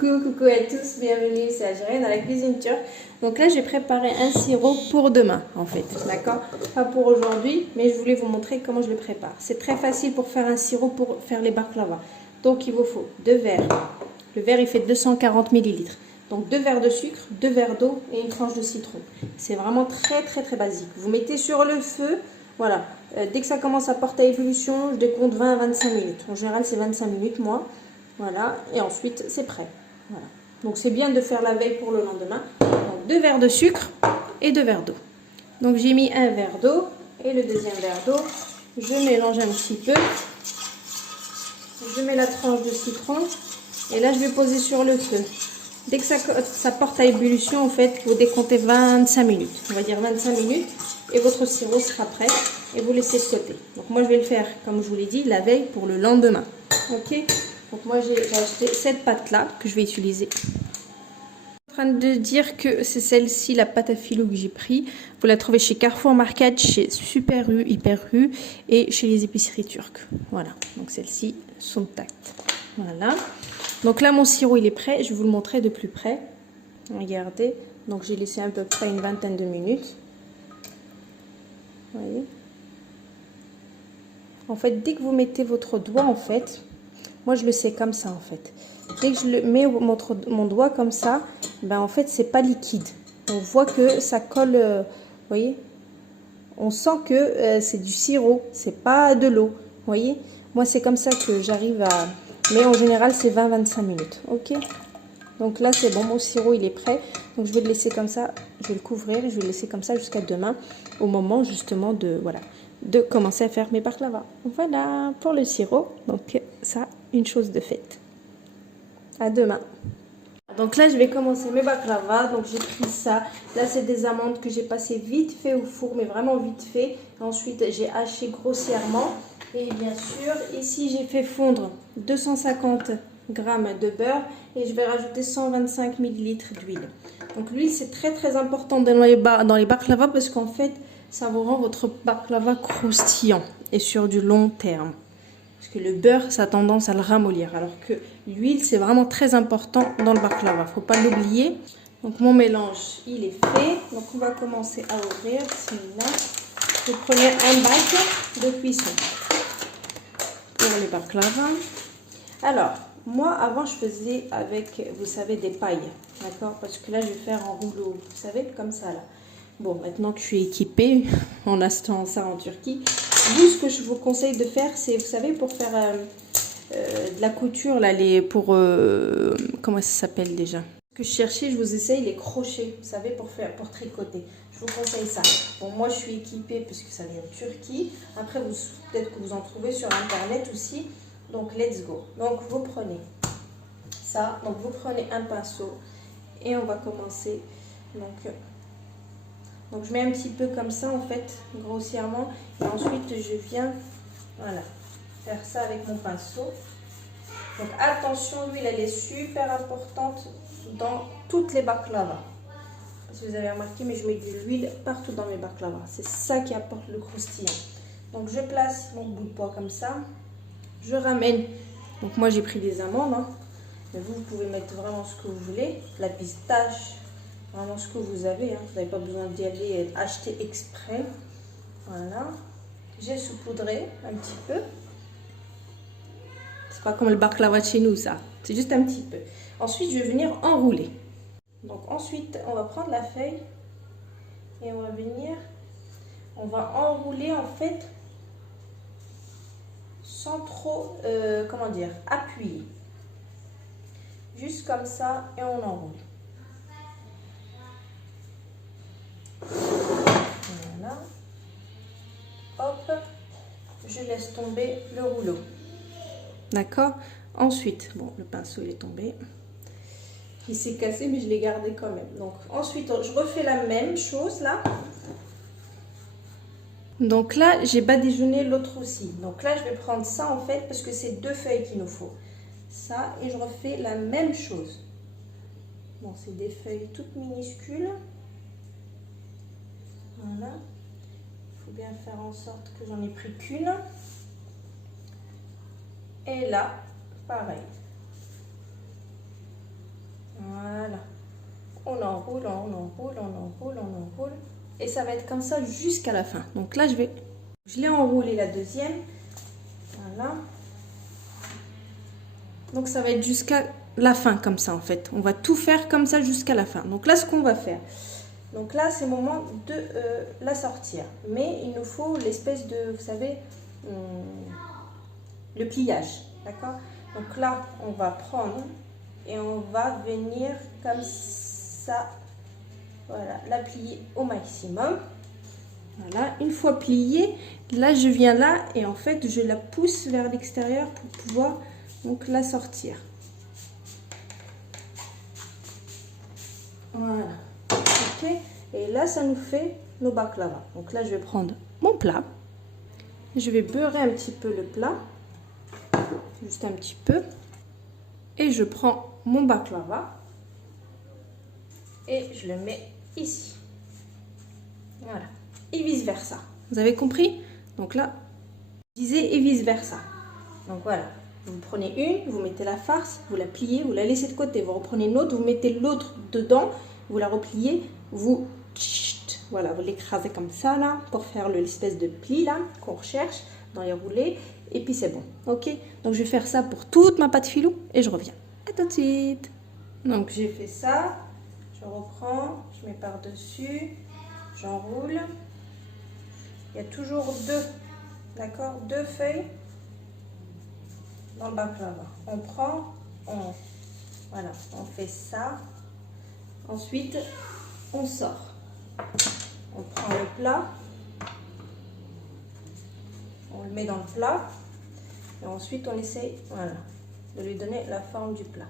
Coucou à tous, bienvenue, c'est Algérienne à la cuisine turque. Donc là, j'ai préparé un sirop pour demain, en fait, d'accord? Pas pour aujourd'hui, mais je voulais vous montrer comment je le prépare. C'est très facile pour faire un sirop pour faire les baklava. Donc il vous faut 2 verres. Le verre, il fait 240 millilitres. Donc 2 verres de sucre, 2 verres d'eau et une tranche de citron. C'est vraiment très basique. Vous mettez sur le feu, voilà. Dès que ça commence à porter à ébullition, je décompte 20 à 25 minutes. En général, c'est 25 minutes, moi. Voilà, et ensuite c'est prêt. Voilà. Donc c'est bien de faire la veille pour le lendemain. Donc 2 verres de sucre et 2 verres d'eau. Donc j'ai mis un verre d'eau et le deuxième verre d'eau. Je mélange un petit peu. Je mets la tranche de citron et là je vais poser sur le feu. Dès que ça porte à ébullition, en fait, vous décomptez 25 minutes. On va dire 25 minutes et votre sirop sera prêt et vous laissez de côté. Donc moi je vais le faire, comme je vous l'ai dit, la veille pour le lendemain. Ok? Donc moi j'ai acheté cette pâte là que je vais utiliser. Je suis en train de dire que c'est celle-ci, la pâte à filou que j'ai pris. Vous la trouvez chez Carrefour Market, chez Super U, Hyper U et chez les épiceries turques. Voilà, donc celle-ci, son tact. Voilà. Donc là mon sirop il est prêt, je vais vous le montrer de plus près. Regardez, donc j'ai laissé à peu près une vingtaine de minutes. Vous voyez. En fait, dès que vous mettez votre doigt, en fait, moi je le sais comme ça en fait. Dès que je le mets mon doigt comme ça, ben en fait c'est pas liquide. On voit que ça colle, vous voyez. On sent que c'est du sirop, c'est pas de l'eau. Vous voyez. Moi c'est comme ça que j'arrive à. Mais en général c'est 20-25 minutes. Ok. Donc là c'est bon, mon sirop il est prêt. Donc je vais le laisser comme ça, je vais le couvrir et je vais le laisser comme ça jusqu'à demain, au moment justement de commencer à faire mes baklava. Voilà pour le sirop. Donc ça, une chose de faite. À demain. Donc là, je vais commencer mes baklava. Donc j'ai pris ça. Là, c'est des amandes que j'ai passées vite fait au four, mais vraiment vite fait. Ensuite, j'ai haché grossièrement. Et bien sûr, ici, j'ai fait fondre 250 g de beurre. Et je vais rajouter 125 ml d'huile. Donc l'huile, c'est très important dans les baklava parce qu'en fait, ça vous rend votre baklava croustillant et sur du long terme. Parce que le beurre, ça a tendance à le ramollir. Alors que l'huile, c'est vraiment très important dans le baklava. Il ne faut pas l'oublier. Donc mon mélange, il est fait. Donc on va commencer à ouvrir. Bismillah. Je prenais un bac de cuisson pour les baklava. Alors, moi, avant, je faisais avec, vous savez, des pailles. D'accord? Parce que là, je vais faire en rouleau. Vous savez, comme ça, là. Bon, maintenant que je suis équipée, en achetant ça en Turquie, vous, ce que je vous conseille de faire, c'est, vous savez, pour faire de la couture, là, comment ça s'appelle déjà? Ce que je cherchais, je vous essaye les crochets, vous savez, pour tricoter. Je vous conseille ça. Bon, moi, je suis équipée puisque ça vient de Turquie. Après, peut-être que vous en trouvez sur Internet aussi. Donc, let's go. Donc, vous prenez ça. Donc, vous prenez un pinceau et on va commencer. Donc, je mets un petit peu comme ça, en fait, grossièrement. Et ensuite, je viens, voilà, faire ça avec mon pinceau. Donc, attention, l'huile, elle est super importante dans toutes les baklava. Si vous avez remarqué, mais je mets de l'huile partout dans mes baklava. C'est ça qui apporte le croustillant. Donc, je place mon bout de pois comme ça. Je ramène. Donc, moi, j'ai pris des amandes. Hein. Mais vous pouvez mettre vraiment ce que vous voulez. La pistache. Vraiment ce que vous avez, hein. Vous n'avez pas besoin d'y aller acheter exprès. Voilà. J'ai saupoudré un petit peu. C'est pas comme le baklava de chez nous, ça. C'est juste un petit peu. Ensuite, je vais venir enrouler. Donc ensuite, on va prendre la feuille et on va venir. On va enrouler en fait sans trop, comment dire, appuyer. Juste comme ça et on enroule. Voilà. Hop, je laisse tomber le rouleau. D'accord. Ensuite, bon, le pinceau il est tombé. Il s'est cassé, mais je l'ai gardé quand même. Donc, ensuite, je refais la même chose là. Donc là, j'ai badigeonné l'autre aussi. Donc là, je vais prendre ça en fait, parce que c'est 2 feuilles qu'il nous faut. Ça, et je refais la même chose. Bon, c'est des feuilles toutes minuscules. Voilà. Il faut bien faire en sorte que j'en ai pris qu'une. Et là, pareil. Voilà. On enroule, on enroule, on enroule, on enroule. Et ça va être comme ça jusqu'à la fin. Donc là, je l'ai enroulé la deuxième. Voilà. Donc ça va être jusqu'à la fin comme ça en fait. On va tout faire comme ça jusqu'à la fin. Donc là, ce qu'on va faire. Donc là, c'est le moment de la sortir. Mais il nous faut l'espèce de, vous savez, le pliage. D'accord? Donc là, on va prendre et on va venir comme ça. Voilà, la plier au maximum. Voilà, une fois pliée, là je viens là et en fait je la pousse vers l'extérieur pour pouvoir donc la sortir. Voilà, ok. Et là ça nous fait nos baklava. Donc là je vais prendre mon plat, je vais beurrer un petit peu le plat, juste un petit peu, et je prends mon baklava et je le mets ici. Voilà. Et vice versa. Vous avez compris? Donc là, je disais et vice versa. Donc voilà, vous prenez une, vous mettez la farce, vous la pliez, vous la laissez de côté, vous reprenez une autre, vous mettez l'autre dedans, vous la repliez, voilà, vous l'écrasez comme ça là, pour faire l'espèce de pli là, qu'on recherche dans les roulés, et puis c'est bon, ok? Donc je vais faire ça pour toute ma pâte filou, et je reviens. À tout de suite. Donc j'ai fait ça, je reprends, je mets par-dessus, j'enroule. Il y a toujours deux, d'accord, deux feuilles dans le baklava. On prend, voilà, on fait ça. Ensuite, on sort. On prend le plat, on le met dans le plat et ensuite on essaye, voilà, de lui donner la forme du plat.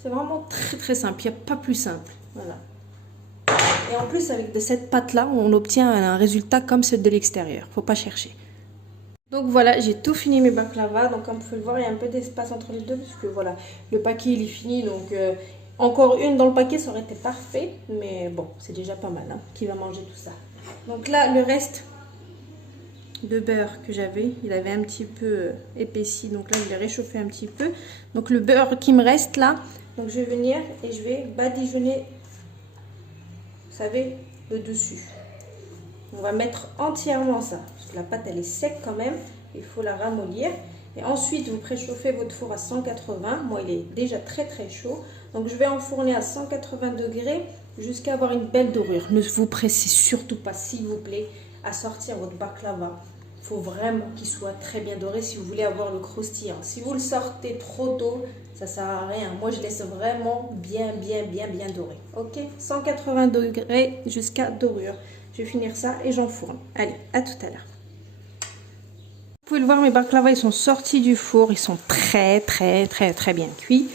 C'est vraiment très très simple, il n'y a pas plus simple, voilà. Et en plus, avec de cette pâte-là, on obtient un résultat comme celle de l'extérieur. Faut pas chercher. Donc voilà, j'ai tout fini mes baklava. Donc comme vous pouvez le voir, il y a un peu d'espace entre les deux. Parce que voilà, le paquet, il est fini. Donc encore une dans le paquet, ça aurait été parfait. Mais bon, c'est déjà pas mal. Hein, qui va manger tout ça. Donc là, le reste de beurre que j'avais, il avait un petit peu épaissi. Donc là, je l'ai réchauffé un petit peu. Donc le beurre qui me reste là, donc je vais venir et je vais badigeonner, vous savez, le dessus. On va mettre entièrement ça, parce que la pâte elle est sec quand même, il faut la ramollir. Et ensuite vous préchauffez votre four à 180, moi il est déjà très très chaud. Donc je vais enfourner à 180 degrés jusqu'à avoir une belle dorure. Ne vous pressez surtout pas, s'il vous plaît, à sortir votre baklava. Il faut vraiment qu'il soit très bien doré si vous voulez avoir le croustillant. Si vous le sortez trop tôt, ça ne sert à rien. Moi, je laisse vraiment bien doré. Ok, 180 degrés jusqu'à dorure. Je vais finir ça et j'enfourne. Allez, à tout à l'heure. Vous pouvez le voir, mes baklava, ils sont sortis du four. Ils sont très bien cuits.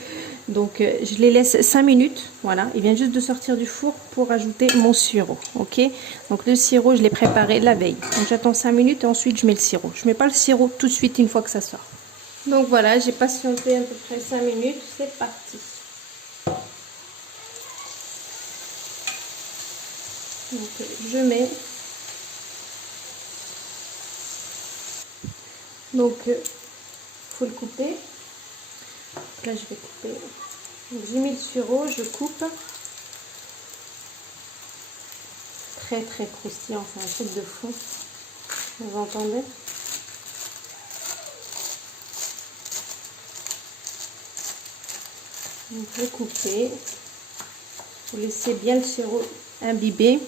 Donc, je les laisse 5 minutes. Voilà, ils viennent juste de sortir du four pour ajouter mon sirop. Ok, donc le sirop, je l'ai préparé la veille. Donc, j'attends 5 minutes et ensuite, je mets le sirop. Je ne mets pas le sirop tout de suite une fois que ça sort. Donc, voilà, j'ai patienté à peu près 5 minutes. C'est parti. Donc, je mets. Donc, faut le couper. Là, je vais couper. J'ai mis le sirop, je coupe. Très croustillant, c'est un truc de fou. Vous entendez? Donc, vous coupez. Vous laissez bien le sirop imbiber.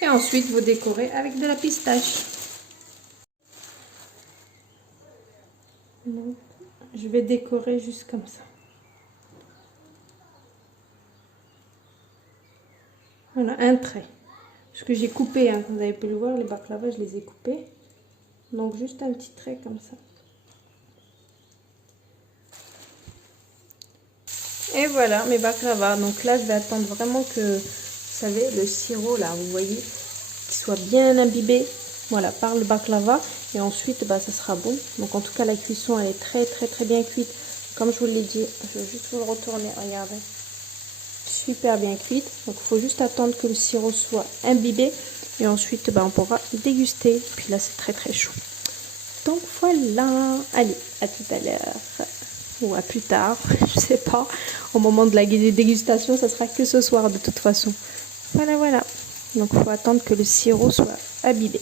Et ensuite, vous décorez avec de la pistache. Donc, je vais décorer juste comme ça. Voilà, un trait. Parce que j'ai coupé, hein, vous avez pu le voir, les baklava, je les ai coupés. Donc, juste un petit trait comme ça. Et voilà, mes baklava. Donc là, je vais attendre vraiment que, vous savez, le sirop, là, vous voyez, qu'il soit bien imbibé, voilà, par le baklava. Et ensuite, bah, ça sera bon. Donc, en tout cas, la cuisson, elle est très bien cuite. Comme je vous l'ai dit, je vais juste vous le retourner, regardez. Super bien cuite. Donc, il faut juste attendre que le sirop soit imbibé. Et ensuite, bah, on pourra déguster. Puis là, c'est très chaud. Donc, voilà. Allez, à tout à l'heure. Ou à plus tard, je sais pas. au moment de la dégustation, ça sera que ce soir de toute façon. Voilà, voilà. Donc il faut attendre que le sirop soit imbibé.